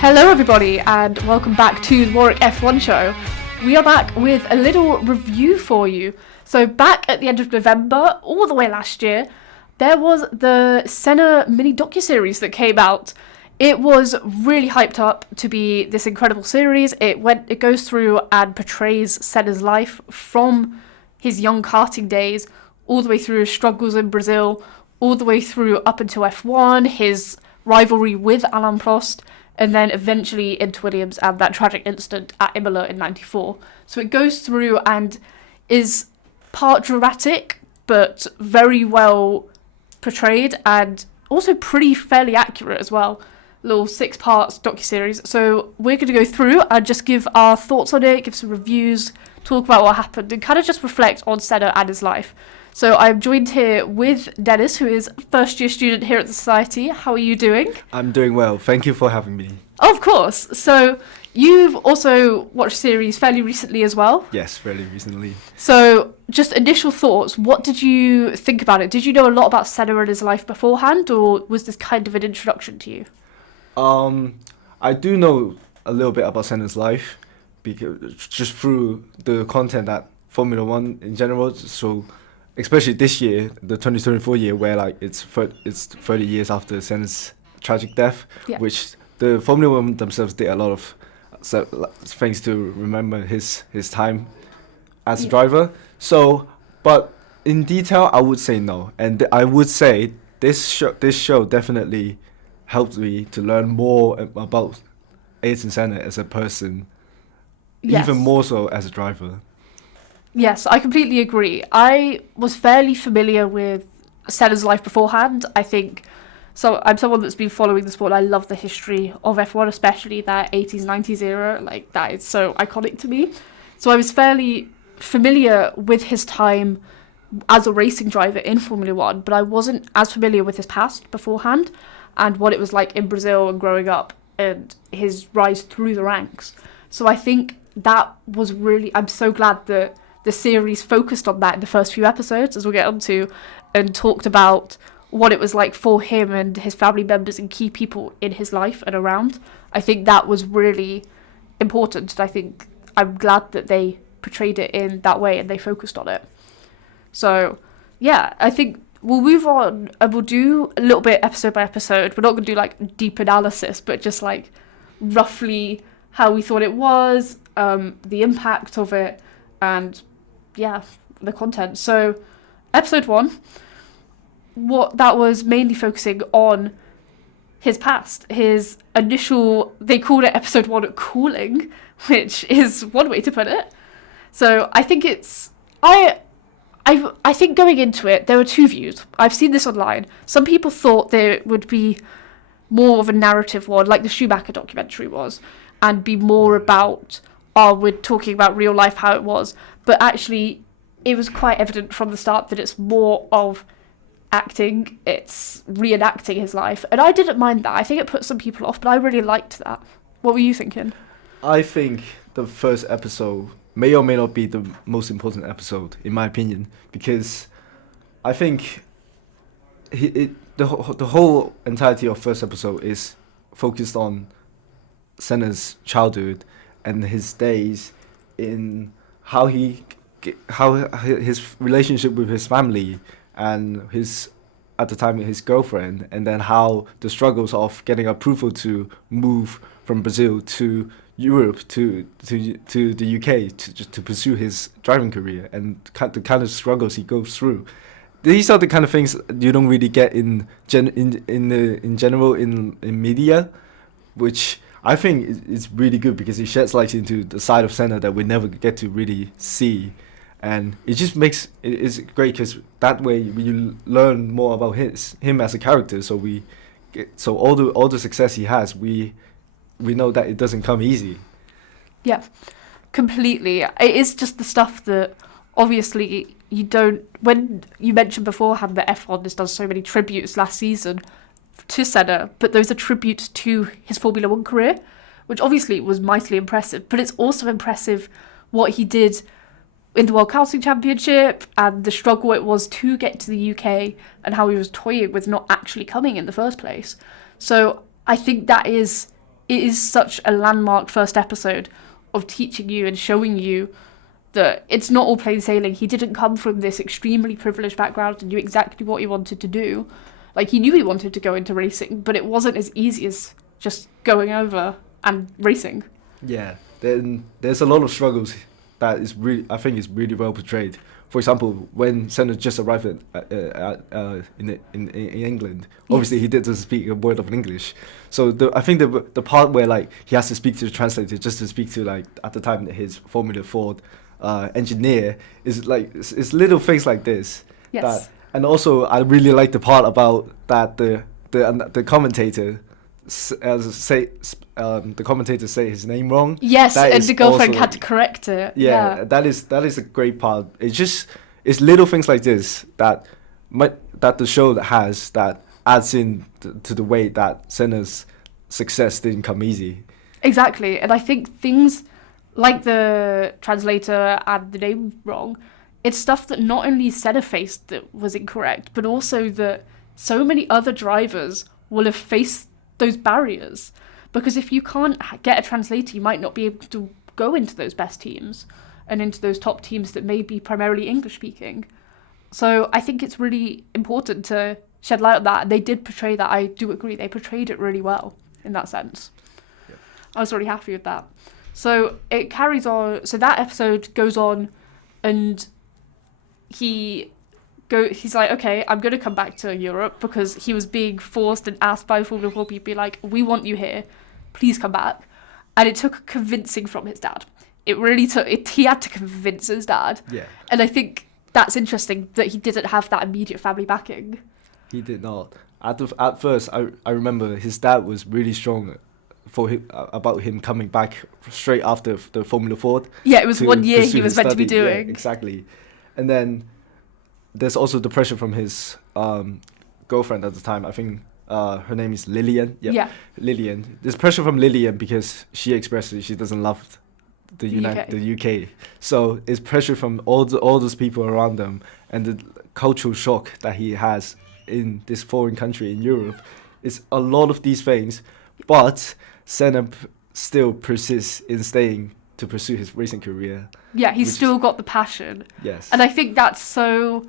Hello everybody and welcome back to the Warwick F1 Show. We are back with a little review for you. So back at the end of November, all the way last year, there was the Senna mini docuseries that came out. It was really hyped up to be this incredible series. It goes through and portrays Senna's life from his young karting days, all the way through his struggles in Brazil, all the way through up until F1, his rivalry with Alain Prost, and then eventually into Williams and that tragic incident at Imola in '94. So it goes through and is part dramatic, but very well portrayed and also pretty fairly accurate as well. Little 6 parts docuseries. So we're going to go through and just give our thoughts on it, give some reviews, talk about what happened, and kind of just reflect on Senna and his life. So I'm joined here with Dennis, who is a first-year student here at the Society. How are you doing? I'm doing well. Thank you for having me. Of course. So you've also watched series fairly recently as well? Yes, fairly recently. So just initial thoughts. What did you think about it? Did you know a lot about Senna and his life beforehand, or was this kind of an introduction to you? I do know a little bit about Senna's life, because just through the content that Formula One in general. So especially this year, the 2024 year, where like it's 30 years after Senna's tragic death, Yeah. which the Formula One themselves did a lot of things to remember his time as a driver. So, but in detail, I would say no, and I would say this show definitely helped me to learn more about Ayrton Senna as a person, Yes. even more so as a driver. Yes, I completely agree. I was fairly familiar with Senna's life beforehand. I think so. I'm someone that's been following the sport. I love the history of F1, especially that 80s, 90s era. Like, that is so iconic to me. So I was fairly familiar with his time as a racing driver in Formula One, but I wasn't as familiar with his past beforehand and what it was like in Brazil and growing up and his rise through the ranks. So I think that was really, I'm so glad that the series focused on that in the first few episodes, as we'll get onto, and talked about what it was like for him and his family members and key people in his life and around. I think that was really important, and I think I'm glad that they portrayed it in that way and they focused on it. So, yeah, I think we'll move on and we'll do a little bit episode by episode. We're not going to do like deep analysis, but just like roughly how we thought it was, the impact of it, and yeah, the content. So episode 1, what that was mainly focusing on his past, his initial, they called it episode 1 cooling, which is one way to put it. So I think it's, I think going into it, there were 2 views. I've seen this online. Some people thought there would be more of a narrative one, like the Schumacher documentary was, and be more about, we're talking about real life, how it was. But actually, it was quite evident from the start that it's more of acting. It's reenacting his life. And I didn't mind that. I think it put some people off, but I really liked that. What were you thinking? I think the first episode may or may not be the most important episode, in my opinion, because I think the whole entirety of first episode is focused on Senna's childhood and his days, in how his relationship with his family and his, at the time, his girlfriend, and then how the struggles of getting approval to move from Brazil to Europe to the UK to pursue his driving career, and the kind of struggles he goes through. These are the kind of things you don't really get in general in media, which I think is really good because it sheds light into the side of Senna that we never get to really see, and it just makes it's great because that way we learn more about him as a character. So all the success he has, we know that it doesn't come easy. Yeah, completely. It is just the stuff that obviously you don't, when you mentioned beforehand that F1 has done so many tributes last season to Senna, but those are tributes to his Formula One career, which obviously was mightily impressive, but it's also impressive what he did in the World Karting Championship and the struggle it was to get to the UK and how he was toying with not actually coming in the first place. So I think that is it is such a landmark first episode of teaching you and showing you that it's not all plain sailing. He didn't come from this extremely privileged background and knew exactly what he wanted to do. Like, he knew he wanted to go into racing, but it wasn't as easy as just going over and racing. Yeah, then there's a lot of struggles that is really, I think, is really well portrayed. For example, when Senna just arrived in England, obviously he didn't speak a word of English. So I think the part where like he has to speak to the translator just to speak to, like, at the time his Formula Ford engineer, is like it's little things like this. Yes. That, and also I really like the part about that the commentator the commentator say his name wrong. Yes, that and the girlfriend also, had to correct it. yeah, that is a great part. It's little things like this that the show has that adds in to the way that Senna's success didn't come easy. Exactly, and I think things like the translator and the name wrong, it's stuff that not only Senna faced that was incorrect, but also that so many other drivers will have faced those barriers. Because if you can't get a translator, you might not be able to go into those best teams and into those top teams that may be primarily English speaking. So I think it's really important to shed light on that. And they did portray that. I do agree. They portrayed it really well in that sense. Yep. I was really happy with that. So it carries on. So that episode goes on, and he's like, okay, I'm going to come back to Europe, because he was being forced and asked by Formula 4 people, like, we want you here, please come back. And it took convincing from his dad. It really took it. He had to convince his dad. Yeah. And I think that's interesting that he didn't have that immediate family backing. He did not. At first, I remember his dad was really strong for him, about him coming back straight after the Formula Ford. Yeah, it was 1 year he was meant to be doing. Yeah, exactly. And then there's also the pressure from his girlfriend at the time. I think her name is Lillian. Yeah, Lillian. There's pressure from Lillian because she expressed that she doesn't love the UK. So it's pressure from all those people around them, and the cultural shock that he has in this foreign country in Europe. It's a lot of these things, but Senna still persists in staying to pursue his racing career. Yeah, he's still got the passion. Yes. And I think that's so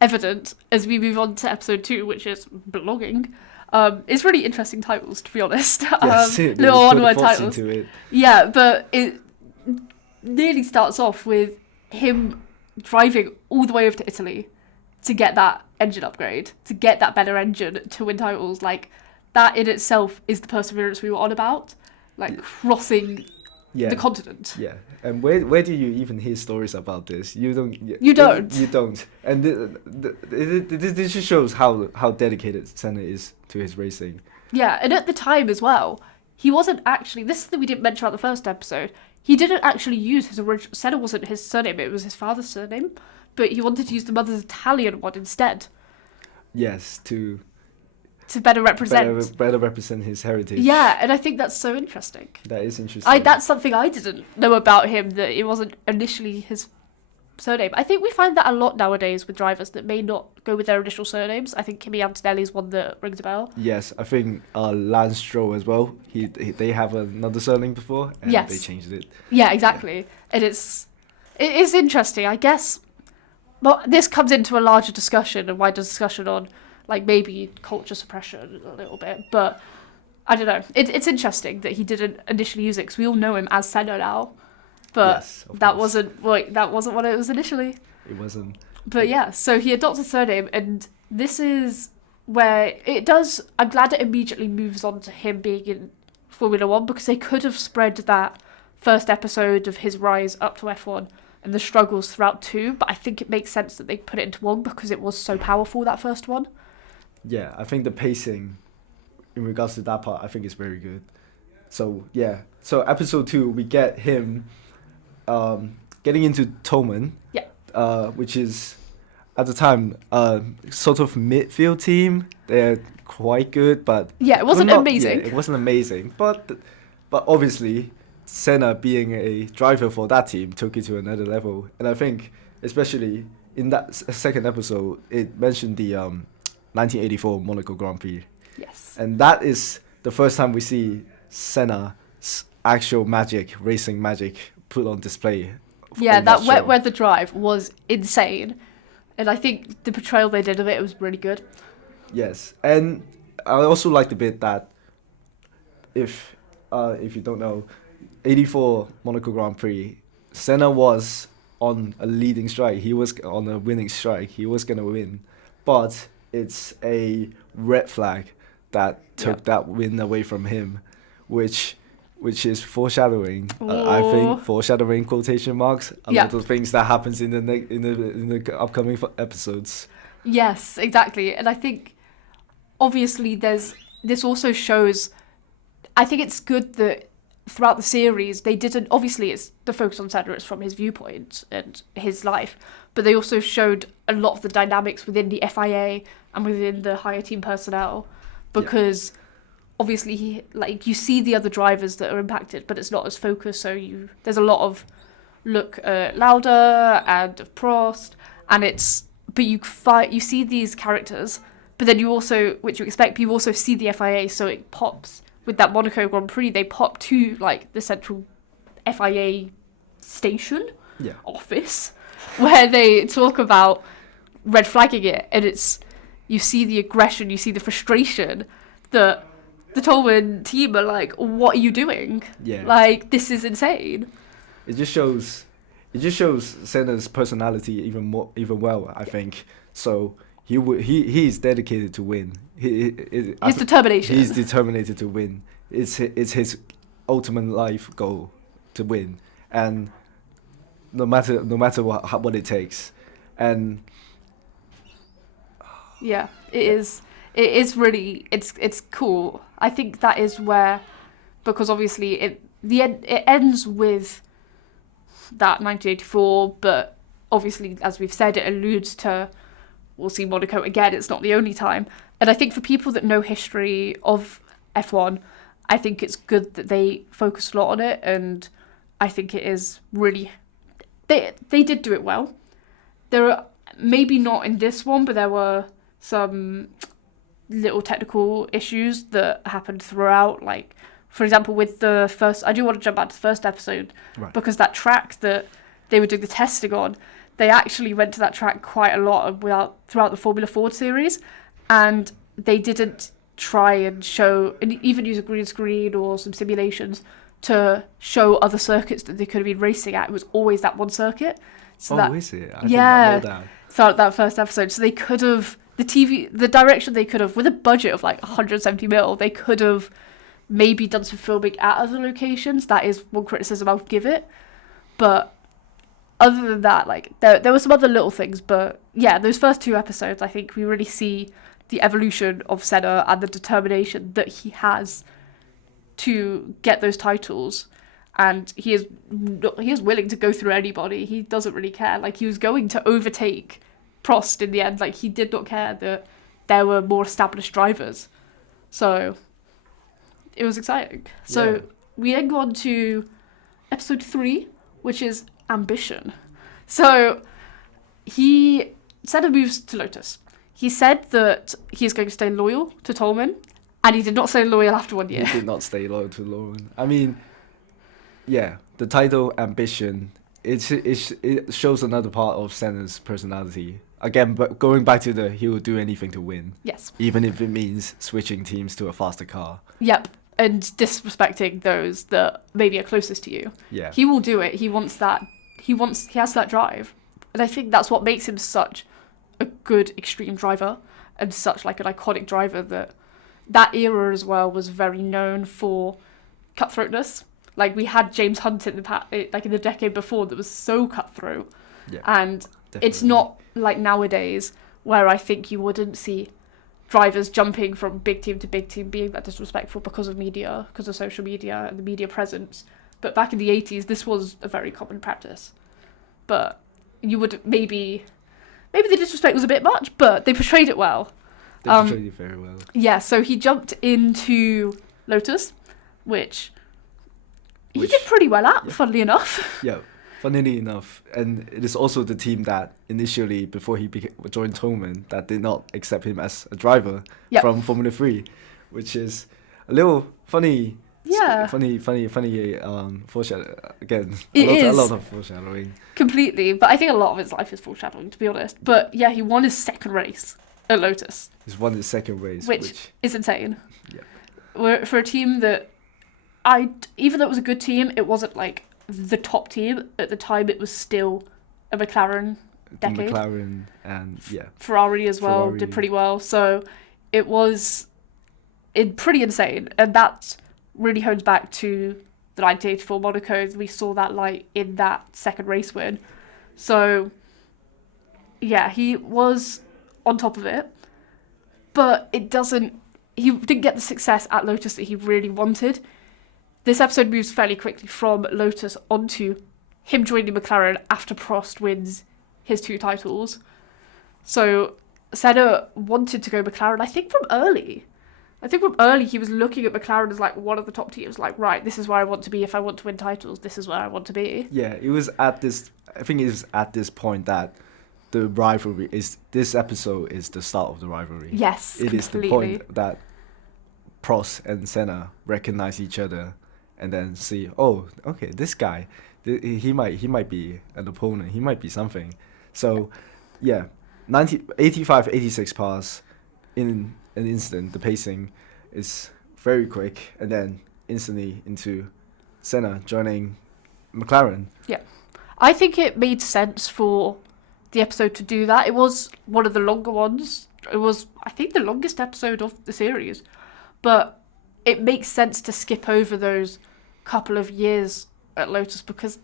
evident as we move on to episode 2, which is Belonging. It's really interesting titles, to be honest. Yes, little one-word titles. Into it. Yeah, but it nearly starts off with him driving all the way over to Italy to get that engine upgrade, to get that better engine to win titles. Like, that in itself is the perseverance we were on about, like crossing the continent. Yeah, and where do you even hear stories about this? You don't. You don't. You don't. And this just shows how dedicated Senna is to his racing. Yeah, and at the time as well, he wasn't actually. This is the thing we didn't mention about the first episode. He didn't actually use his original. Senna wasn't his surname; it was his father's surname. But he wanted to use the mother's Italian one instead. Yes, to better represent. Better represent his heritage. Yeah, and I think that's so interesting. That is interesting. That's something I didn't know about him, that it wasn't initially his surname. I think we find that a lot nowadays with drivers that may not go with their initial surnames. I think Kimi Antonelli's one that rings a bell. Yes, I think Lance Stroll as well. They have another surname before, and they changed it. Yeah, exactly. Yeah. And it is interesting, I guess. Well, this comes into a larger discussion, a wider discussion on, like, maybe culture suppression a little bit, but I don't know. It's interesting that he didn't initially use it, because we all know him as Senna now, but yes, that wasn't what it was initially. It wasn't. But yeah, so he adopts a surname, and this is where it does. I'm glad it immediately moves on to him being in Formula 1, because they could have spread that first episode of his rise up to F1 and the struggles throughout 2, but I think it makes sense that they put it into 1 because it was so powerful, that first one. Yeah, I think the pacing in regards to that part, I think is very good. So yeah, so episode 2, we get him getting into Toman, which is at the time sort of midfield team. They're quite good, but yeah, it wasn't amazing. Yeah, it wasn't amazing, but obviously Senna, being a driver for that team, took it to another level. And I think especially in that second episode, it mentioned the 1984 Monaco Grand Prix. Yes. And that is the first time we see Senna's actual magic, racing magic, put on display. Yeah, in that show. wet weather drive was insane. And I think the portrayal they did of it was really good. Yes, and I also like the bit that if you don't know, 84 Monaco Grand Prix, Senna was on a leading strike. He was on a winning strike. He was gonna win, but it's a red flag that took that win away from him, which is foreshadowing. I think foreshadowing quotation marks a lot of things that happens in the upcoming episodes. Yes, exactly. And I think obviously this also shows, I think it's good that throughout the series they didn't, obviously it's the focus on Senna is from his viewpoint and his life, but they also showed a lot of the dynamics within the FIA and within the higher team personnel, because obviously you see the other drivers that are impacted, but it's not as focused, so there's a lot of look at Lauda and of Prost, and you see these characters, but then you also, which you expect, you also see the FIA, so it pops. With that Monaco Grand Prix, they pop to the central FIA station office, where they talk about red flagging it, and you see the aggression, you see the frustration that the Tolman team are like, what are you doing? Yeah. This is insane. It just shows Senna's personality even well, I think. So he's dedicated to win. His determination. He's determined to win. It's his ultimate life goal to win, and no matter what it takes, and yeah, it is. It is really it's cool. I think that is where, because obviously it ends with that 1984, but obviously as we've said, it alludes to we'll see Monaco again. It's not the only time. And I think for people that know history of F1, I think it's good that they focus a lot on it, and I think it is really... They did do it well. There are, maybe not in this one, but there were some little technical issues that happened throughout, for example, with the first... I do want to jump back to the first episode, because that track that they were doing the testing on, they actually went to that track quite a lot throughout the Formula Ford series, and they didn't try and show, and even use a green screen or some simulations to show other circuits that they could have been racing at. It was always that one circuit. So is it? I did not know that. Throughout that first episode. So they could have, the direction they could have, with a budget of 170 mil, they could have maybe done some filming at other locations. That is one criticism I would give it. But other than that, there were some other little things, but yeah, those first two episodes, I think we really see the evolution of Senna and the determination that he has to get those titles, and he is willing to go through anybody. He doesn't really care. He was going to overtake Prost in the end. He did not care that there were more established drivers. So it was exciting. So we then go on to episode 3, which is ambition. So Senna moves to Lotus. He said that he is going to stay loyal to Tolman, and he did not stay loyal after 1 year. He did not stay loyal to Tolman. I mean, yeah, the title ambition, it shows another part of Senna's personality. Again, but going back to he will do anything to win. Yes. Even if it means switching teams to a faster car. Yep. And disrespecting those that maybe are closest to you. Yeah. He will do it. He wants that. He has that drive. And I think that's what makes him such a good extreme driver, and such an iconic driver. That era as well was very known for cutthroatness. We had James Hunt in the decade before that was so cutthroat. Yeah, and definitely. It's not like nowadays where I think you wouldn't see drivers jumping from big team to big team being that disrespectful because of social media and the media presence. But back in the 80s, this was a very common practice. But you would maybe the disrespect was a bit much, but they portrayed it well. They portrayed it very well. Yeah, so he jumped into Lotus, which he did pretty well at, funnily enough. Yeah, funnily enough. And it is also the team that initially, before he joined Tolman, that did not accept him as a driver from Formula 3, which is a little funny Yeah. Funny foreshadow again. It A is. lot of foreshadowing. Completely, but I think a lot of his life is foreshadowing, to be honest. But yeah, he won his second race at Lotus, He's won his second race, which is insane. Yeah. For a team that even though it was a good team, it wasn't like the top team at the time. It was still a McLaren decade. McLaren and Ferrari as well did pretty well. So it was pretty insane, and that really hones back to the 1984 Monaco. We saw that light in that second race win. So yeah, he was on top of it, but he didn't get the success at Lotus that he really wanted. This episode moves fairly quickly from Lotus onto him joining McLaren after Prost wins his 2 titles. So Senna wanted to go McLaren, I think from early he was looking at McLaren as like one of the top teams, like, right, this is where I want to be. If I want to win titles, this is where I want to be. Yeah, it was at this point that the rivalry this episode is the start of the rivalry. Yes, it is the point that Prost and Senna recognize each other and then see, oh, okay, this guy, he might be an opponent, he might be something. So yeah, 85-86 pass in an instant. The pacing is very quick, and then instantly into Senna joining McLaren. Yeah, I think it made sense for the episode to do that. It was one of the longer ones. It was, I think, the longest episode of the series, but it makes sense to skip over those couple of years at Lotus because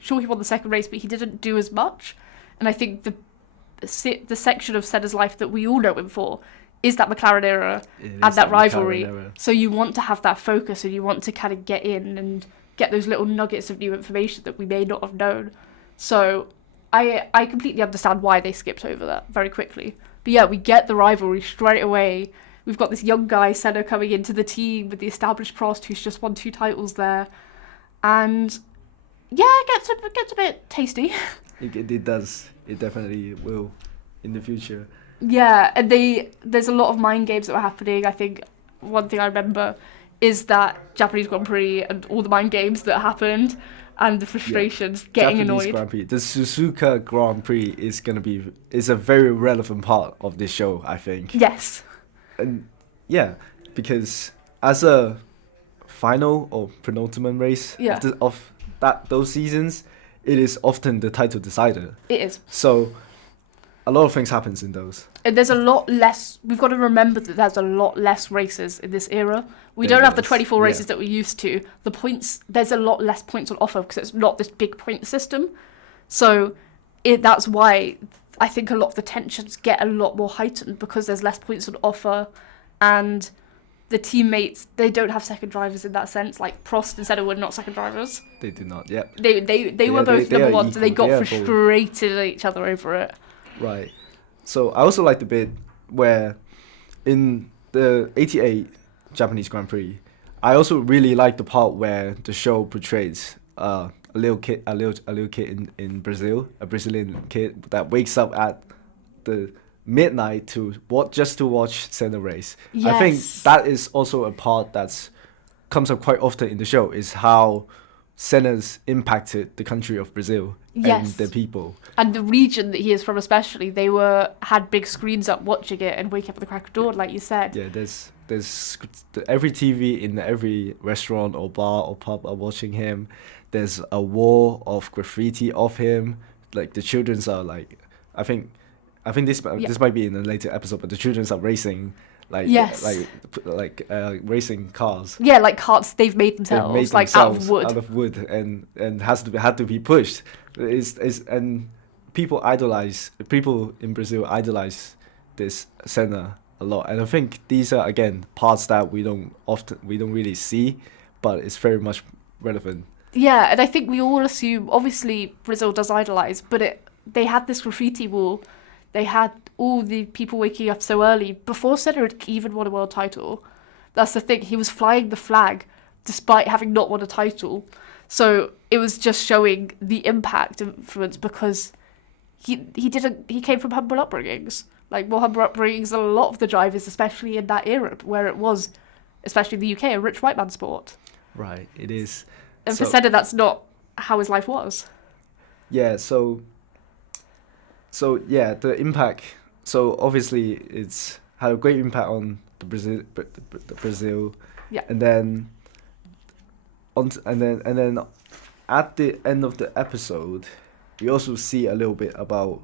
sure, he won the second race, but he didn't do as much. And I think the section of Senna's life that we all know him for is that McLaren era and that rivalry. So you want to have that focus, and you want to kind of get in and get those little nuggets of new information that we may not have known. So I completely understand why they skipped over that very quickly. But yeah, we get the rivalry straight away. We've got this young guy, Senna, coming into the team with the established Prost, who's just won 2 titles there. And yeah, it gets a bit tasty. It does. It definitely will in the future. Yeah, and there's a lot of mind games that were happening. I think one thing I remember is that Japanese Grand Prix and all the mind games that happened and the frustrations, getting Japanese annoyed. Grand Prix. The Suzuka Grand Prix is a very relevant part of this show, I think. Yes. And yeah, because as a final or penultimate race of those seasons, it is often the title decider. It is. So a lot of things happens in those. And there's a lot less. We've got to remember that there's a lot less races in this era. We don't have the 24 races that we used to. The points, there's a lot less points on offer because it's not this big point system. So that's why I think a lot of the tensions get a lot more heightened because there's less points on offer, and the teammates, they don't have second drivers in that sense. Like Prost and Senna were not second drivers. They did not. Yeah. They were both number ones, and they got frustrated at each other over it. Right. So I also like the bit where in the 88 Japanese Grand Prix, I also really like the part where the show portrays a little kid in Brazil, a Brazilian kid that wakes up at the midnight to watch Senna race. Yes. I think that is also a part that comes up quite often in the show, is how Senna's impacted the country of Brazil and the people. And the region that he is from especially, they had big screens up watching it and waking up at the crack of dawn, like you said. Yeah, there's every TV in every restaurant or bar or pub are watching him. There's a wall of graffiti of him. Like the children's are like, I think this might be in a later episode, but the children's are racing. Racing cars. Yeah, like carts they've made themselves, out of wood, and had to be pushed. And people in Brazil idolize this Senna a lot, and I think these are again parts that we don't really see, but it's very much relevant. Yeah, and I think we all assume obviously Brazil does idolize, but they had this graffiti wall. They had all the people waking up so early before Senna had even won a world title. That's the thing. He was flying the flag despite having not won a title. So it was just showing the impact influence because he came from humble upbringings. Like more humble upbringings than a lot of the drivers, especially in that era where it was, especially in the UK, a rich white man sport. Right, it is. And for Senna, that's not how his life was. Yeah, so yeah, the impact. So obviously, it's had a great impact on the Brazil. Yeah. And then and then at the end of the episode, we also see a little bit about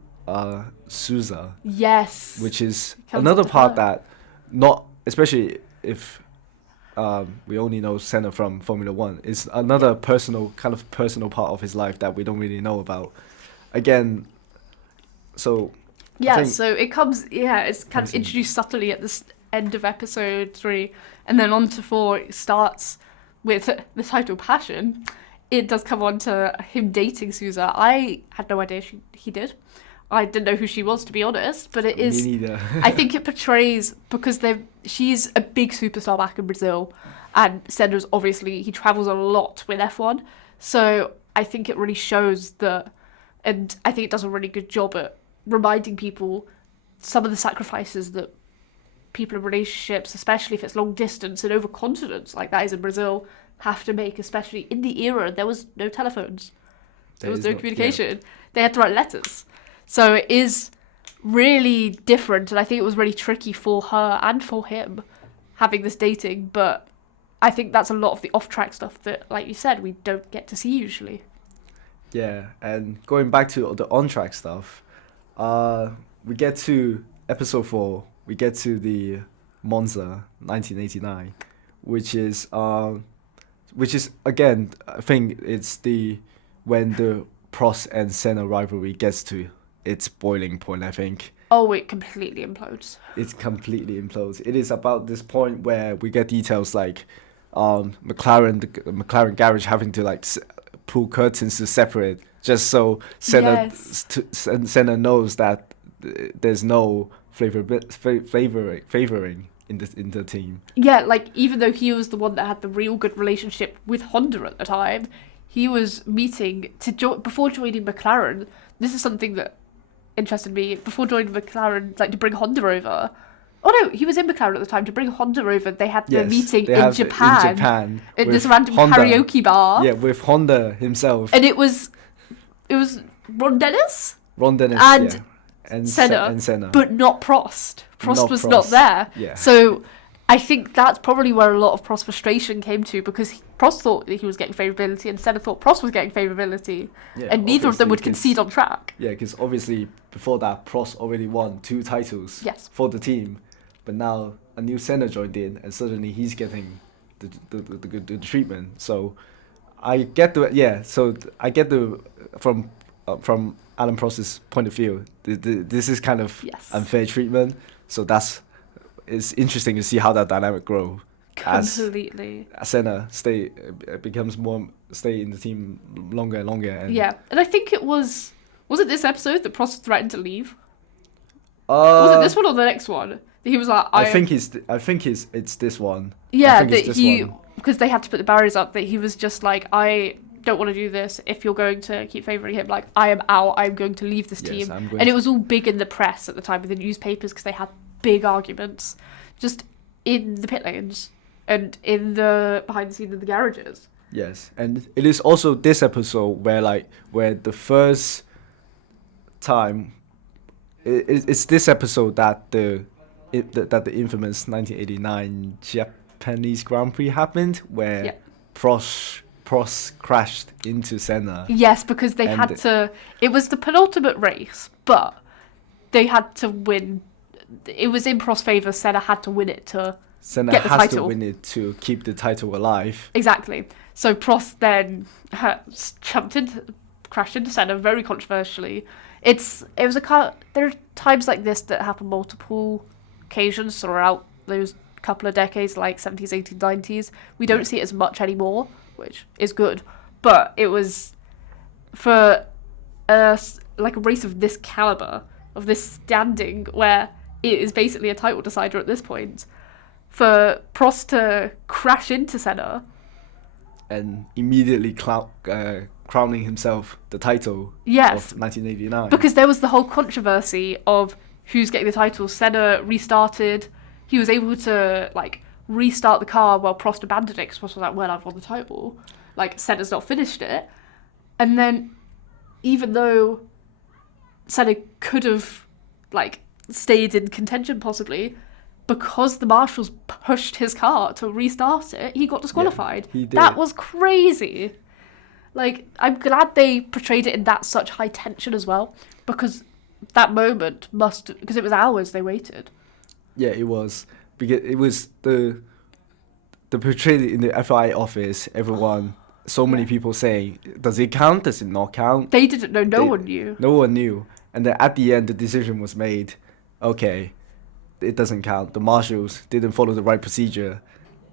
Sousa. Yes. Which is Comes another onto part her. that not, especially if we only know Senna from Formula One, is another personal part of his life that we don't really know about. Again, so Yeah, I think, so it comes, it's kind of introduced subtly at the end of episode 3, and then on to 4, it starts with the title Passion. It does come on to him dating Sousa. I had no idea he did. I didn't know who she was, to be honest, but it is... Me neither. I think it portrays, because she's a big superstar back in Brazil, and Senna's obviously, he travels a lot with F1, so I think it really shows that, and I think it does a really good job at reminding people some of the sacrifices that people in relationships, especially if it's long distance and over continents like that is in Brazil, have to make, especially in the era there was no telephones, there was no communication. Yeah. They had to write letters, so it is really different, and I think it was really tricky for her and for him having this dating, but I think that's a lot of the off-track stuff that, like you said, we don't get to see usually. Yeah, and going back to the on-track stuff, we get to episode 4, we get to the Monza 1989, which is again, I think it's when the Prost and Senna rivalry gets to its boiling point, I think. Oh, it completely implodes. It completely implodes. It is about this point where we get details like McLaren garage having to like pull curtains to separate, just so Senna knows that there's no favoring in the team. Yeah, like even though he was the one that had the real good relationship with Honda at the time, he was meeting before joining McLaren. This is something that interested me. Before joining McLaren, like to bring Honda over. Oh no, he was in McLaren at the time. To bring Honda over, they had the meeting in Japan at this random Honda, karaoke bar. Yeah, with Honda himself. And it was Ron Dennis and Senna, but not Prost. Prost was Prost. not there. Yeah. So I think that's probably where a lot of Prost's frustration came to, because Prost thought that he was getting favourability and Senna thought Prost was getting favourability, and neither of them would concede on track. Yeah, because obviously before that, Prost already won 2 titles for the team, but now a new Senna joined in, and suddenly he's getting the treatment. So I get from Alan Prost's point of view, this is kind of unfair treatment. So it's interesting to see how that dynamic grow. Completely. As Senna stay in the team longer and longer. And I think it was it this episode that Prost threatened to leave? Was it this one or the next one? He was like, I think it's this one. Yeah, because they had to put the barriers up, that he was just like, I don't want to do this. If you're going to keep favouring him, like, I am out. I'm going to leave this team. And it was all big in the press at the time, with the newspapers, because they had big arguments just in the pit lanes and in the behind the scenes in the garages. Yes, and it is also this episode where the first time it's this episode that the infamous 1989 Japanese Grand Prix happened, where Prost crashed into Senna. Yes, because they had to. It was the penultimate race, but they had to win. It was in Prost's favour. Senna had to win it to get the title. To win it to keep the title alive. Exactly. So Prost then crashed into Senna very controversially. There are times like this that happen multiple occasions throughout those couple of decades, like 70s, 80s, 90s. We don't see it as much anymore, which is good. But it was for a race of this caliber, of this standing, where it is basically a title decider at this point, for Prost to crash into Senna and immediately crowning himself the title of 1989. Because there was the whole controversy of who's getting the title. Senna restarted. He was able to restart the car while Prost abandoned it, because Prost was like, well, I've won the title. Like, Senna's not finished it. And then, even though Senna could have, like, stayed in contention possibly, because the marshals pushed his car to restart it, he got disqualified. Yeah, he did. That was crazy. Like, I'm glad they portrayed it in that such high tension as well, because that moment because it was hours they waited. Yeah, it was. Because it was the portrayal in the FIA office, everyone, so many people saying, does it count? Does it not count? They didn't know. No one knew. No one knew. And then at the end, the decision was made, okay, it doesn't count. The marshals didn't follow the right procedure.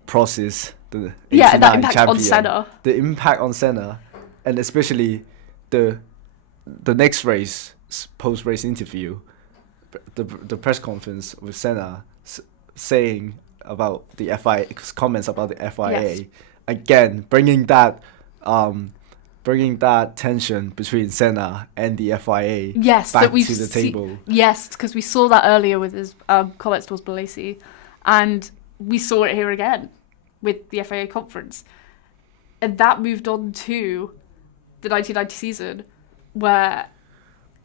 Process, the 89 that impact champion. on Senna. The impact on Senna, and especially the next race, post-race interview, the press conference with Senna saying about the FIA, comments about the FIA, Yes. again bringing that tension between Senna and the FIA Yes, back that we've to the table. Yes, because we saw that earlier with his comments towards Malaysia, and we saw it here again with the FIA conference. And that moved on to the 1990 season, where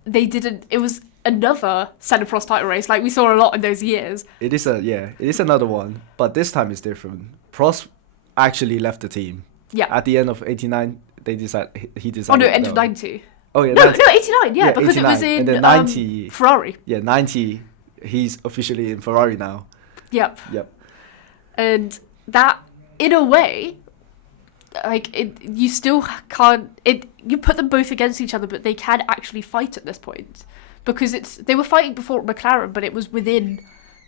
it was another Senna Prost title race, like we saw a lot in those years. It is another one, but this time it's different. Prost actually left the team. Yeah. At the end of 89, he decided. Oh no, end of 90. Oh yeah, No, 90. 89, yeah, because 89. it was in and then 90. Ferrari. Yeah, 90. He's officially in Ferrari now. Yep. Yep. And that, in a way, like, you still can't... You put them both against each other, but they can actually fight at this point. Because they were fighting before at McLaren, but it was within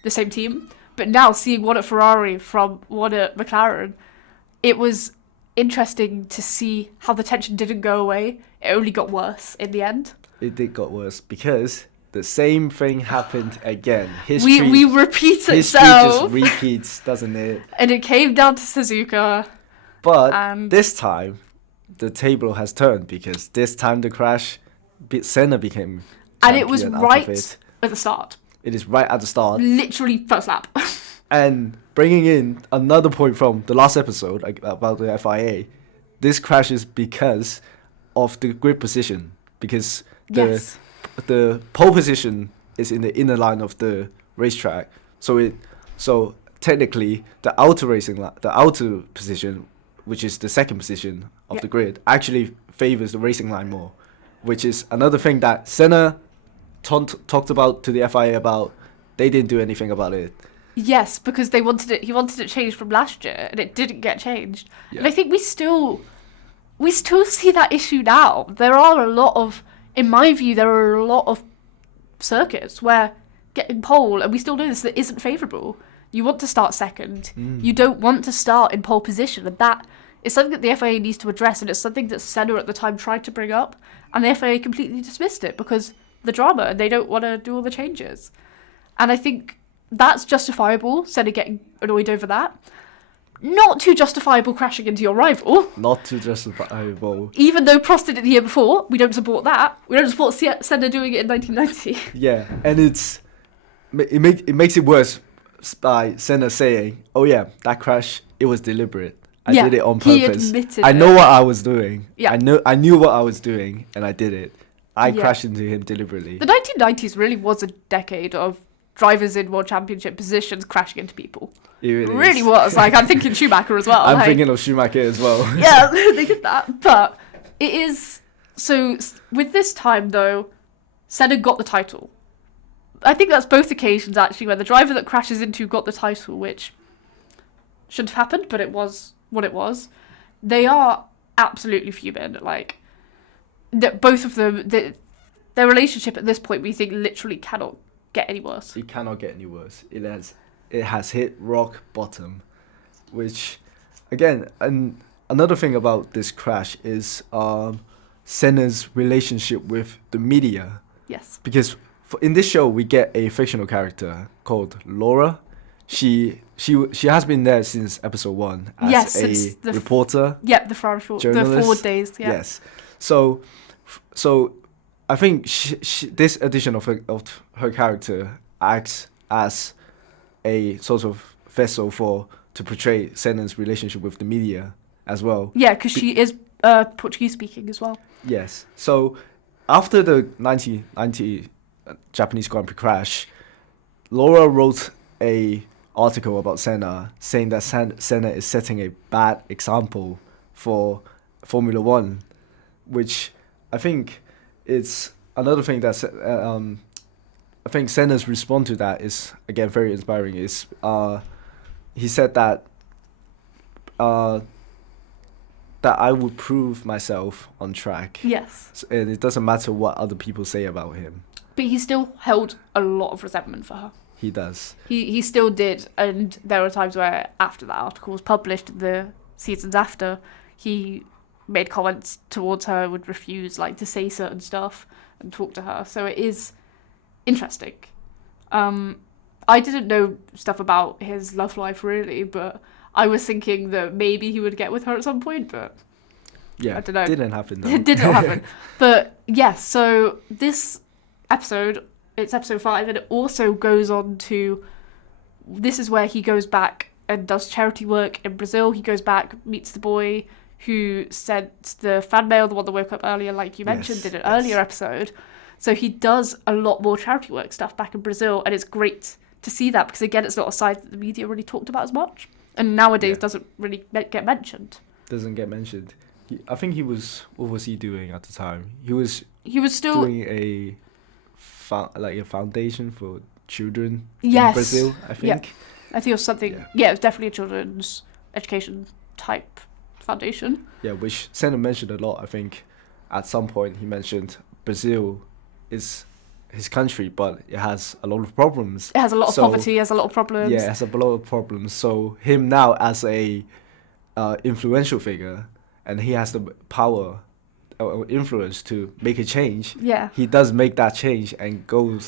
the same team. But now, seeing one at Ferrari from one at McLaren, it was interesting to see how the tension didn't go away. It only got worse in the end. It did got worse because the same thing happened again. History, We repeat history itself. just repeats, doesn't it? And it came down to Suzuka. But this time, the table has turned because this time the crash, Senna became And it was champion out of right it. at the start. It is right at the start. Literally first lap. And bringing in another point from the last episode about the FIA, this crashes because of the grid position. Because the pole position is in the inner line of the racetrack. So technically, the outer position, which is the second position of the grid, actually favors the racing line more, which is another thing that Senna talked about to the FIA about. They didn't do anything about it. Yes, because he wanted it changed from last year, and it didn't get changed. Yeah. And I think we still see that issue now. There are a lot of, in my view, circuits where getting pole, and we still know this, that isn't favourable. You want to start second. You don't want to start in pole position, and that is something that the FIA needs to address, and it's something that Senna at the time tried to bring up, and the FIA completely dismissed it because the drama, and they don't want to do all the changes. And I think that's justifiable, Senna getting annoyed over that. Not too justifiable crashing into your rival. Not too justifiable. Even though Prost did it the year before, we don't support that. We don't support Senna doing it in 1990. Yeah, and it makes it worse by Senna saying, "Oh yeah, that crash, it was deliberate. I did it on purpose. He admitted I know what I was doing. Yeah. I knew what I was doing, and I did it. I crashed into him deliberately." The 1990s really was a decade of drivers in World Championship positions crashing into people. It really is. was. Like, I'm thinking Schumacher as well. I'm like, thinking of Schumacher as well. Yeah, they did that. But it is... So, with this time, though, Senna got the title. I think that's both occasions, actually, where the driver that crashes into got the title, which shouldn't have happened, but it was what it was. They are absolutely fuming. Like, both of them... Their relationship at this point, we think, literally cannot get any worse. It cannot get any worse. It has hit rock bottom, which, again, and another thing about this crash is Senna's relationship with the media. Yes. Because in this show we get a fictional character called Laura. She has been there since episode 1 as a reporter. Yeah, the Ferrari journalist. The forward days. Yeah. Yes. So I think this edition of her character acts as a sort of vessel for to portray Senna's relationship with the media as well. Yeah, because she is Portuguese speaking as well. Yes. So after the 1990 Japanese Grand Prix crash, Laura wrote a article about Senna saying that Senna is setting a bad example for Formula One, which I think it's another thing that I think Senna's response to that is again very inspiring. Is he said that that I would prove myself on track. Yes. And it doesn't matter what other people say about him. But he still held a lot of resentment for her. He does. He still did, and there were times where after that article was published, the seasons after, he made comments towards her, would refuse to say certain stuff and talk to her. So it is interesting. I didn't know stuff about his love life really, but I was thinking that maybe he would get with her at some point, but yeah, I don't know. Didn't happen though. It didn't happen. But yes, so this episode, it's episode 5, and it also goes on to, this is where he goes back and does charity work in Brazil. He goes back, meets the boy who sent the fan mail, the one that woke up earlier, like you mentioned in an earlier episode. So he does a lot more charity work stuff back in Brazil, and it's great to see that, because again, it's not a side that the media really talked about as much, and nowadays doesn't really get mentioned. Doesn't get mentioned. I think he was, what was he doing at the time? He was still doing a foundation for children in Brazil, I think. Yeah. I think it was something, it was definitely a children's education type foundation. Yeah, which Senna mentioned a lot. I think at some point he mentioned Brazil is his country, but it has a lot of problems. It has a lot of poverty, it has a lot of problems. Yeah, it has a lot of problems. So him now as a influential figure, and he has the power or influence to make a change. Yeah. He does make that change and go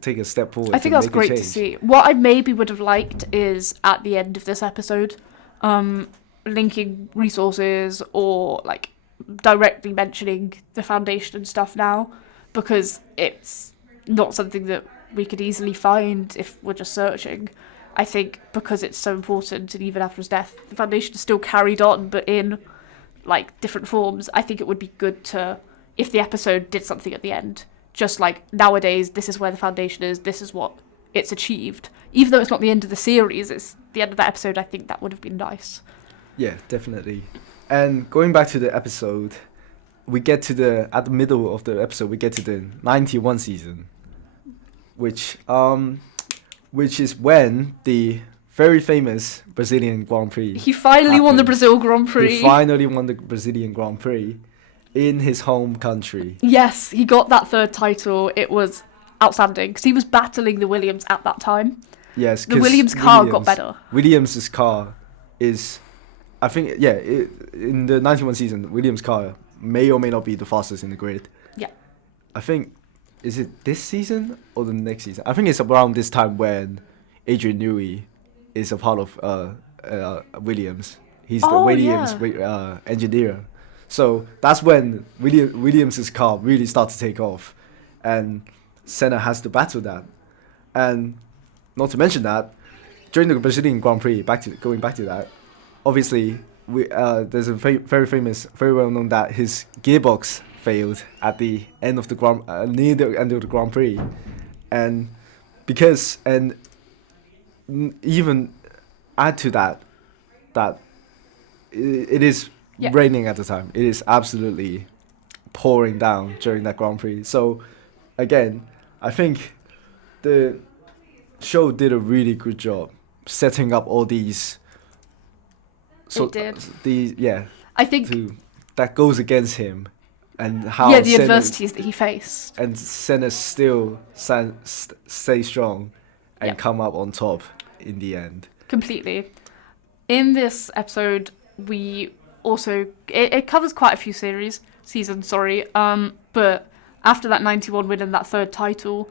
take a step forward. I think that's great to see. What I maybe would have liked is at the end of this episode, linking resources or directly mentioning the foundation and stuff now, because it's not something that we could easily find if we're just searching. I think because it's so important, and even after his death, the foundation is still carried on, but in different forms. I think it would be good to, if the episode did something at the end, just nowadays, this is where the foundation is, this is what it's achieved. Even though it's not the end of the series, it's the end of that episode. I think that would have been nice. Yeah, definitely. And going back to the episode, we get to at the middle of the episode, we get to the 91 season, which is when the very famous Brazilian Grand Prix He finally won the Brazil Grand Prix. He finally won the Brazilian Grand Prix in his home country. Yes, he got that third title. It was outstanding, because he was battling the Williams at that time. Yes, the Williams car got better. Williams' car is, I think, in the 91 season, Williams' car may or may not be the fastest in the grid. Yeah. I think, is it this season or the next season? I think it's around this time when Adrian Newey is a part of Williams. He's the Williams engineer. So that's when Williams' car really starts to take off, and Senna has to battle that. And not to mention that, during the Brazilian Grand Prix, going back to that, obviously there's a very famous, very well known that his gearbox failed at the end of the near the end of the Grand Prix, and even add to that it is raining at the time. It is absolutely pouring down during that Grand Prix. So again, I think the show did a really good job setting up all these. It did. I think that goes against him, and how the adversities that he faced, and Senna still stay strong and come up on top in the end. Completely. In this episode, we also it covers quite a few seasons. But after that 91 win and that third title,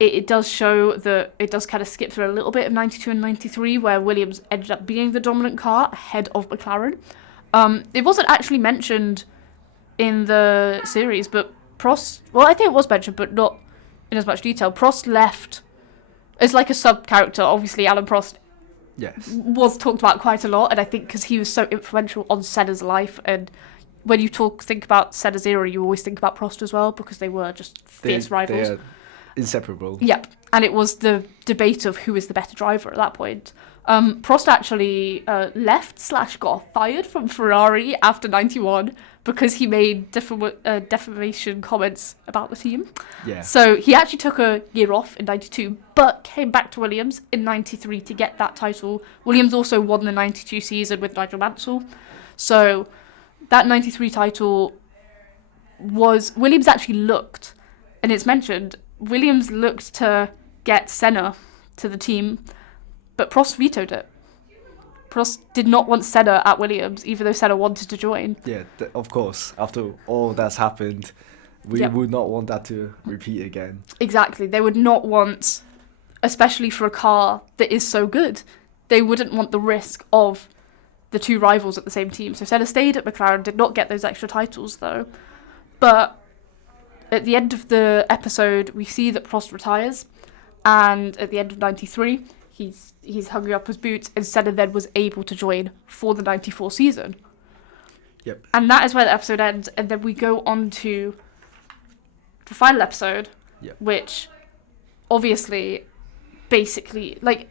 it does show that it does kind of skip through a little bit of 92 and 93, where Williams ended up being the dominant car ahead of McLaren. It wasn't actually mentioned in the series, but Prost, well, I think it was mentioned, but not in as much detail. Prost left as a sub-character. Obviously, Alan Prost Yes. was talked about quite a lot, and I think because he was so influential on Senna's life, and when you think about Senna's era, you always think about Prost as well, because they were just fierce rivals. They are inseparable. Yep, and it was the debate of who is the better driver at that point. Prost actually left/got fired from Ferrari after 91 because he made defamation comments about the team. Yeah. So he actually took a year off in 92, but came back to Williams in 93 to get that title. Williams also won the 92 season with Nigel Mansell. So that 93 title was... Williams actually looked, and it's mentioned, Williams looked to get Senna to the team, but Prost vetoed it. Prost did not want Senna at Williams, even though Senna wanted to join. Yeah, of course. After all that's happened, we would not want that to repeat again. Exactly. They would not want, especially for a car that is so good, they wouldn't want the risk of the two rivals at the same team. So Senna stayed at McLaren, did not get those extra titles though. But at the end of the episode, we see that Prost retires, and at the end of 93, he's hung up his boots, and Senna then was able to join for the 94 season. Yep. And that is where the episode ends, and then we go on to the final episode, which obviously, basically, like,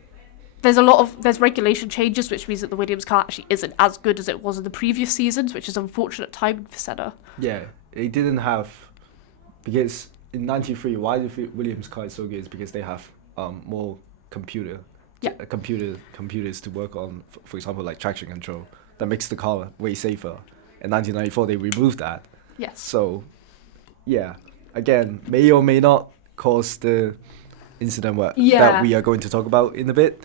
there's regulation changes, which means that the Williams car actually isn't as good as it was in the previous seasons, which is unfortunate timing for Senna. Yeah, it didn't have, because in 93, why the Williams car is so good is because they have more computers to work on, for example, like traction control, that makes the car way safer. In 1994, they removed that. Yes. So, yeah, again, may or may not cause the incident that we are going to talk about in a bit.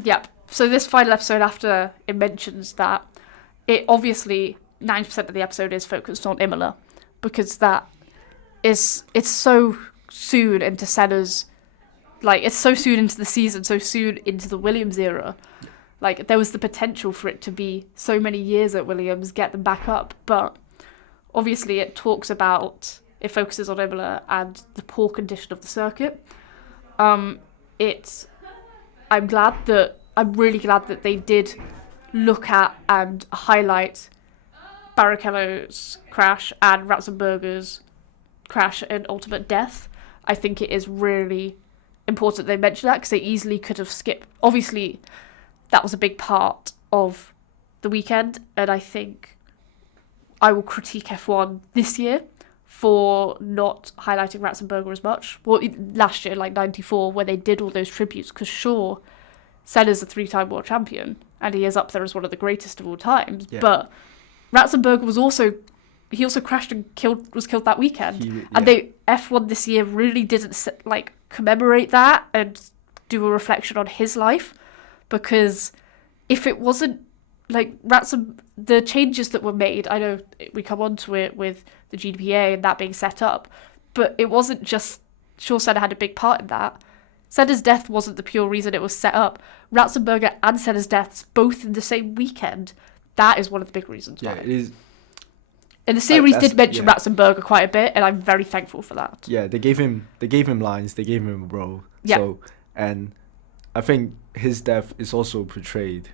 Yep. So this final episode, after it mentions that, it obviously 90% of the episode is focused on Imola, because it's so soon into Senna's, like, it's so soon into the season, so soon into the Williams era. Like, there was the potential for it to be so many years at Williams, get them back up, but obviously it focuses on Imola and the poor condition of the circuit. I'm really glad that they did look at and highlight Barrichello's crash and Ratzenberger's crash and ultimate death. I think it is really important they mention that, because they easily could have skipped. Obviously, that was a big part of the weekend, and I think I will critique F1 this year for not highlighting Ratzenberger as much. Well, last year, like 94, where they did all those tributes, because sure, Senna's a 3-time world champion, and he is up there as one of the greatest of all times, but Ratzenberger was also crashed and was killed that weekend. And F1 this year really didn't commemorate that and do a reflection on his life, because if it wasn't like the changes that were made, I know we come on to it with the GDPA and that being set up, but it wasn't just, sure, Senna had a big part in that. Senna's death wasn't the pure reason it was set up. Ratzenberger and Senna's deaths both in the same weekend. That is one of the big reasons why. Yeah, it is. And the series did mention Ratzenberger quite a bit, and I'm very thankful for that. Yeah, they gave him lines, they gave him a role. Yeah. So, and I think his death is also portrayed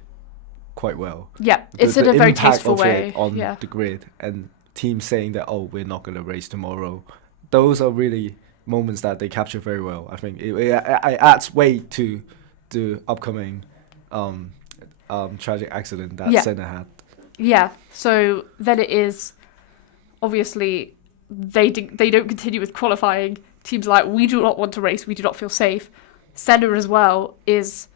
quite well. Yeah, it's in a very tasteful way way. On the grid, and teams saying that, oh, we're not going to race tomorrow. Those are really moments that they capture very well. I think it adds weight to the upcoming tragic accident that Senna had. Yeah, so then it is, obviously, they don't continue with qualifying. Teams are like, we do not want to race, we do not feel safe. Senna as well is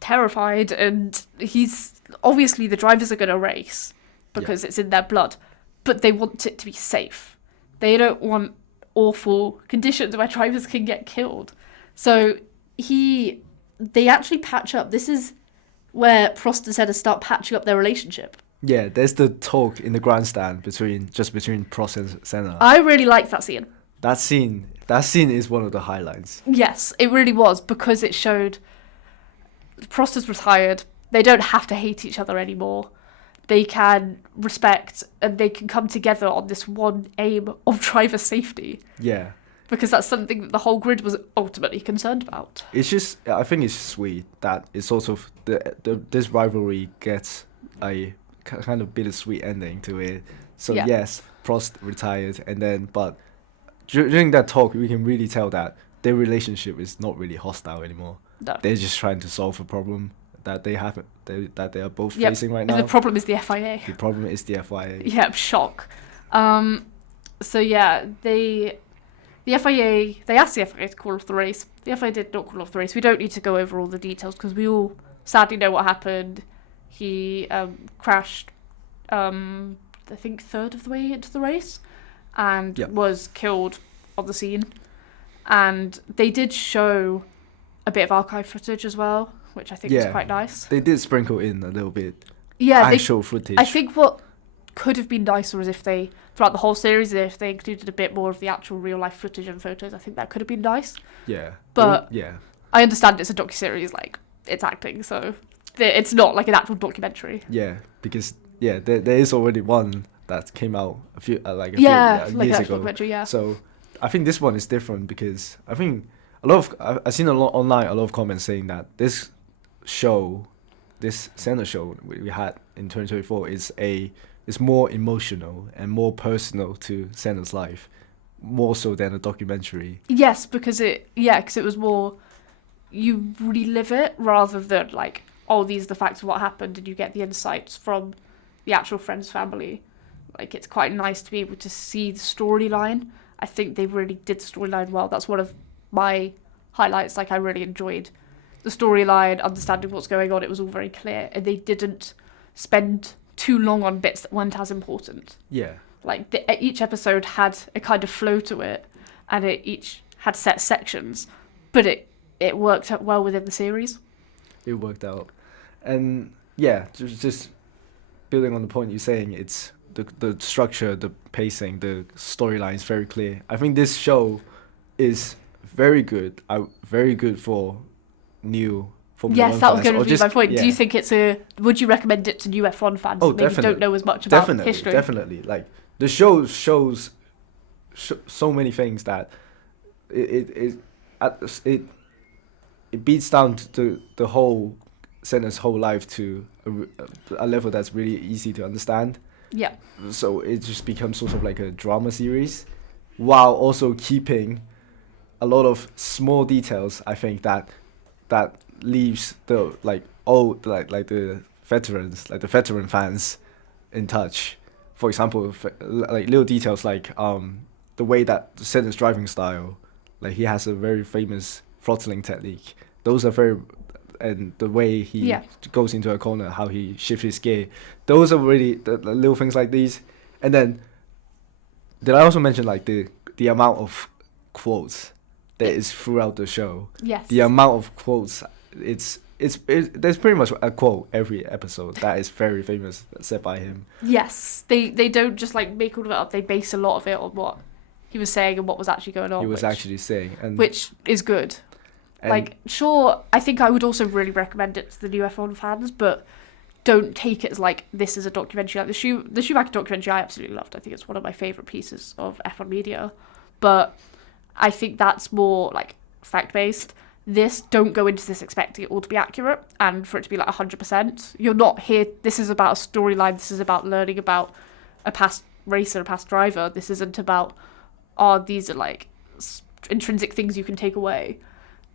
terrified, and he's obviously, the drivers are going to race because it's in their blood, but they want it to be safe. They don't want awful conditions where drivers can get killed. So they actually patch up. This is where Prost and Senna start patching up their relationship. Yeah, there's the talk in the grandstand between Prost and Senna. I really liked that scene. That scene is one of the highlights. Yes, it really was, because it showed Prost is retired. They don't have to hate each other anymore. They can respect, and they can come together on this one aim of driver safety. Yeah, because that's something that the whole grid was ultimately concerned about. It's just, I think it's sweet that it's sort of this rivalry gets a kind of bittersweet ending to it. So Yeah. yes, Prost retired, and then but during that talk, we can really tell that their relationship is not really hostile anymore. No. They're just trying to solve a problem that they are both Yep. facing right And now. the problem is the FIA. The problem is the FIA. Yeah, shock. So yeah, the FIA, they asked the FIA to call off the race. The FIA did not call off the race. We don't need to go over all the details because we all sadly know what happened. He crashed, I think, third of the way into the race and Yep. was killed on the scene. And they did show a bit of archive footage as well, which I think was Yeah. quite nice. They did sprinkle in a little bit Yeah, actual footage. I think what could have been nicer was if they, throughout the whole series, if they included a bit more of the actual real life footage and photos. I think that could have been nice. Yeah. But yeah. I understand it's a docuseries, like, it's acting, so it's not like an actual documentary. Yeah, because there is already one that came out a few Like years an actual ago. documentary, yeah. So I think this one is different because I think I've seen a lot online, a lot of comments saying that this show, this Senna show we had in 2024 is more emotional and more personal to Senna's life, more so than a documentary. Yes, because it was more, you relive it rather than like, oh, these are the facts of what happened, and you get the insights from the actual friend's family. Like, it's quite nice to be able to see the storyline. I think they really did the storyline well. That's one of my highlights. Like, I really enjoyed the storyline, understanding what's going on. It was all very clear, and they didn't spend too long on bits that weren't as important. Yeah. Like, each episode had a kind of flow to it, and it each had set sections, but it worked out well within the series. It worked out. And yeah, just building on the point you're saying, it's the structure, the pacing, the storyline is very clear. I think this show is very good. Very good for new Formula 1 Yes, that was fans, going or to be just- my point. yeah. Do you think would you recommend it to new F1 fans Oh, that maybe definitely. don't know as much about history? Definitely. Like, the show shows so many things that it beats down to the whole Senna's whole life to a level that's really easy to understand. Yeah. So it just becomes sort of like a drama series, while also keeping a lot of small details. I think that leaves the the veterans, like the veteran fans, in touch. For example, like little details like the way that Senna's driving style, like he has a very famous throttling technique. Those are very, and the way he goes into a corner, how he shifts his gear. Those are really the little things like these. And then, did I also mention like the amount of quotes that is throughout the show? Yes. The amount of quotes, there's pretty much a quote every episode that is very famous, said by him. Yes. They don't just like make all of it up. They base a lot of it on what he was saying and what was actually going on. He was actually saying, and which is good. Like, sure, I think I would also really recommend it to the new F1 fans, but don't take it as like, this is a documentary. Like the Schumacher documentary I absolutely loved. I think it's one of my favourite pieces of F1 media. But I think that's more like fact-based. Don't go into this expecting it all to be accurate and for it to be like 100%. You're not here, this is about a storyline, this is about learning about a past racer, a past driver. This isn't about, these are like intrinsic things you can take away.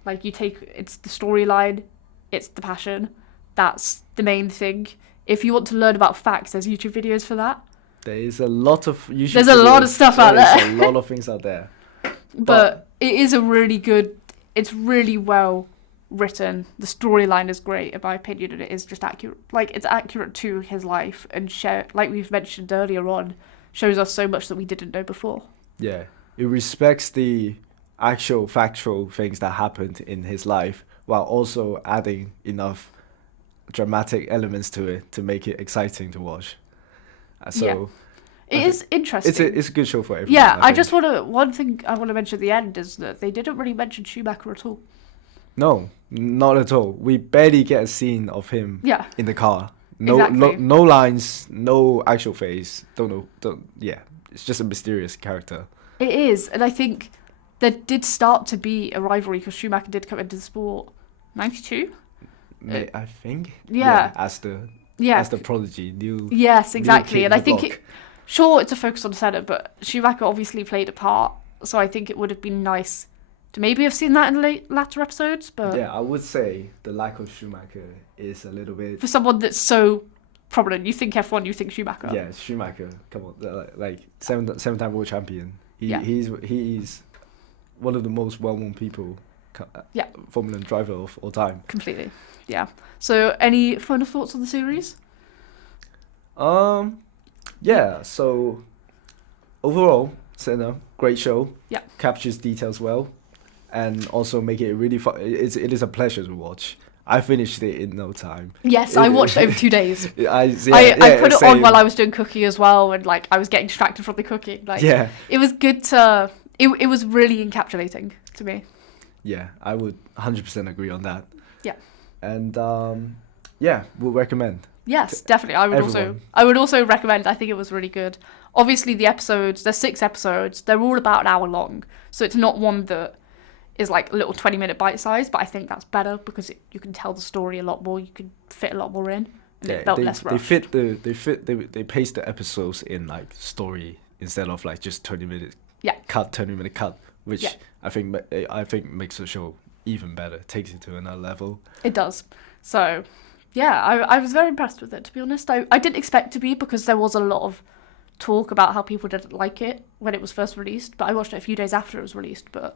Like, it's the storyline, it's the passion. That's the main thing. If you want to learn about facts, there's YouTube videos for that. There is a lot of YouTube There's a lot of stuff out there. There's a lot of things out there. But it is it's really well written. The storyline is great, in my opinion, and it is just accurate. Like, it's accurate to his life and like we've mentioned earlier on, shows us so much that we didn't know before. Yeah, it respects the actual factual things that happened in his life while also adding enough dramatic elements to it to make it exciting to watch. So it is interesting. It's a good show for everyone. Yeah, I just one thing I want to mention at the end is that they didn't really mention Schumacher at all. No, not at all. We barely get a scene of him in the car. Exactly. No lines, no actual face. Don't know. Yeah, it's just a mysterious character. It is, and I think there did start to be a rivalry because Schumacher did come into the sport 92. I think. Yeah. As the prodigy, Yes, exactly. new kid And I on the think block. sure, it's a focus on Senna, but Schumacher obviously played a part. So I think it would have been nice to maybe have seen that in latter episodes. But Yeah, I would say the lack of Schumacher is a little bit. for someone that's so prominent, you think F1, you think Schumacher. Yeah, Schumacher. Come on, like seven-time world champion. Yeah. He's one of the most well-known people. Formula 1 driver of all time. Completely. Yeah. So any final thoughts on the series? Yeah. So overall, Senna, great show. Yeah. Captures details well, and also make it really fun. It is a pleasure to watch. I finished it in no time. Yes, I watched it over 2 days. I put it on same. while I was doing cooking as well, and like I was getting distracted from the cooking. Like it was good to. It was really encapsulating to me. Yeah, I would 100% agree on that. Yeah. And we'll recommend. Yes, definitely. everyone. I would also recommend. I think it was really good. Obviously, the episodes. There's 6 episodes. They're all about an hour long, so it's not one that is like a little 20-minute bite size. But I think that's better because you can tell the story a lot more. You can fit a lot more in, and it felt less rushed. They pace the episodes in like story instead of like just 20-minute. Yeah. 20-minute cut, which I think makes the show even better, takes it to another level. It does. So, yeah, I was very impressed with it, to be honest. I didn't expect to be because there was a lot of talk about how people didn't like it when it was first released, but I watched it a few days after it was released. But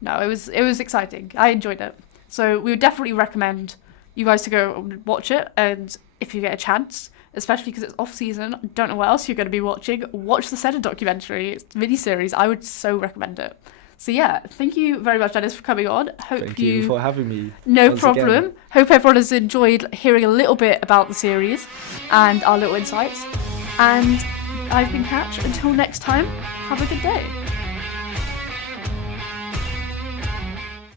no, it was exciting. I enjoyed it. So we would definitely recommend you guys to go and watch it, and if you get a chance, especially because it's off season, don't know what else you're going to be watching, watch the Senna documentary. It's a mini-series. I would so recommend it. So yeah, thank you very much, Dennis, for coming on. Thank you for having me. No once problem. again. Hope everyone has enjoyed hearing a little bit about the series and our little insights. And I've been Katch. Until next time, have a good day.